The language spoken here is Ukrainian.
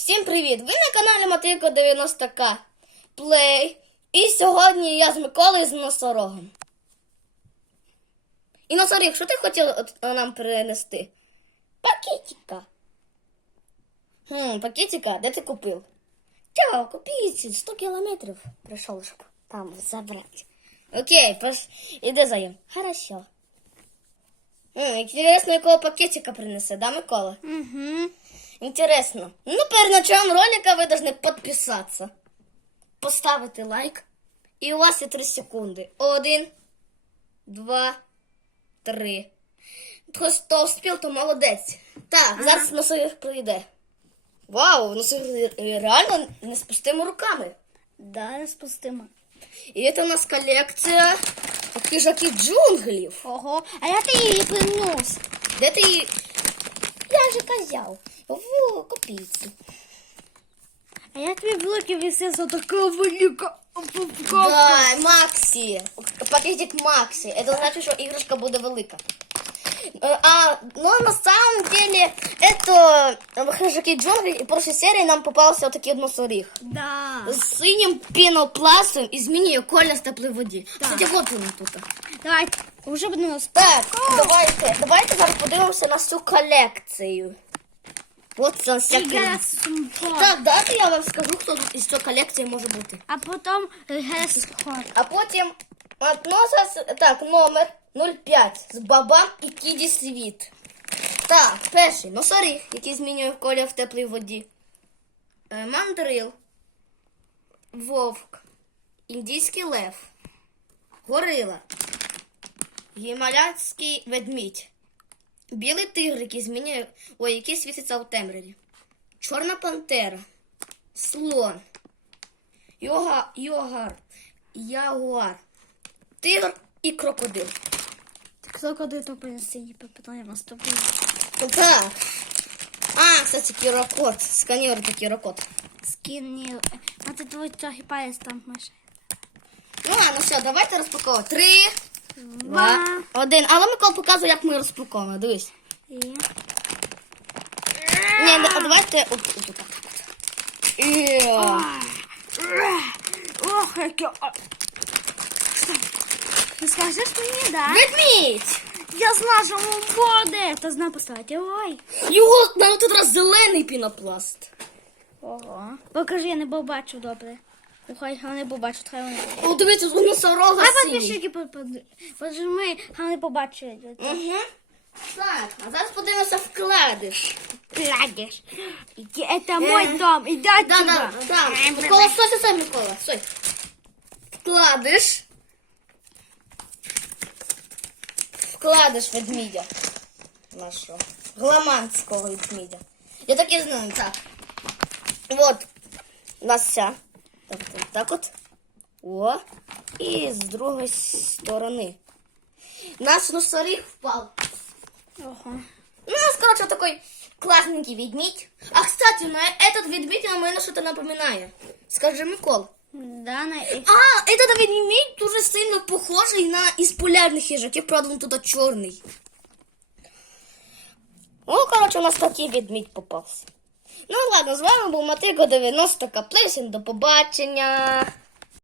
Всім привіт! Ви на каналі Матейко 90К Плей. І сьогодні я з Миколою з носорогом. І носоріг, що ти хотів е, нам принести? Пакетика. Хм, пакетика, де ти купив? Та, купіть 100 кілометрів. Прийшов, щоб там забрати. Окей, пош... іди за ним. Хорошо. Хм, інтересно, якого пакетика принесе, да, Микола? Угу. Интересно. Ну, перед началом ролика вы должны подписаться. Поставити лайк. І у вас є 3 секунди. Один, два, три. Хто вспів, то молодець. Так, зараз носовик прийде. Вау, носовик реально не з пустими руками. Да, розпустимо. І це у нас колекція хижаки джунглів. Ого, а я ти її принес. Де ти її? Я же казав. В копійці. А я тобі в руки висила така велика упаковка. Да, Максі. Пакетик Максі. Это значит, что игрушка будет велика. Э, А, но на самом деле, это в хижаки джунглі і в прошлой серії нам попався отакий носоріг. Да. З синім пінопластом і змінює колір з теплої воді. Кстати, вот він тут. Давай, уже будемо Так, давайте, давайте зараз подивимося на всю колекцію. Вот це. Гесхот. Так, дайте я вам скажу, хто тут із цієї колекції може бути. А потім гесхот. А потім относиться так, номер 05 з бабам і Кіді Світ. Так, перший носоріг, який змінює колір в теплій воді. Е, Мандрил, вовк, індійський лев, горила, гімаляцький ведмідь, білий тигр, який змінює, ой, який світиться у темряві, чорна пантера, слон, йога, йогар, ягуар, тигр і крокодил. Хто куди то принесе її тобою. Ну Так. А, кстати, кирокод. Сканер это кирокод. Скинні. А ти твій трохи палець там мише. Ну ладно, все, давайте розпаковувати. Три, Два. один. Але Микола показує, як ми розпаковуємо. Дивись. І... Ні, да- давайте от, от, от так. от. І, о. Ох, яке... Ти скажеш мені, да? Ведмідь! Я знала, що він буде. Та знав поставити. Ой. Його нам тут раз зелений пінопласт. Ого. Покажи, я не побачу добре. Ну, Хай вони побачать, хай вони. О, дивіться, тут носорога А синій. поджимай, хай вони побачать. Угу. Так, а зараз подивимося вкладиш. Кладеш. Это мой дом. Иди Да, отсюда. да, да. Микола, стой, стой, стой, Микола, стой. Вкладиш. Вкладиш ведмідя. Нашого. Гламандського ведмідя. Я так і знаю, так. Вот. У нас вся. Так, так, так от. О. І з другої сторони. Наш носоріг впав. Ого. Ну, у нас, короче, такой классненький ведмедь. А, кстати, на этот ведмедь на меня что-то напоминает. Скажи, Микол. Да, на... А, этот ведмедь дуже сильно похожий на из полярных хижаків, правда, он тут черный. Ну, короче, у нас такий ведмідь попався. Ну ладно, з вами був Матико 90 Каплей. До побачення.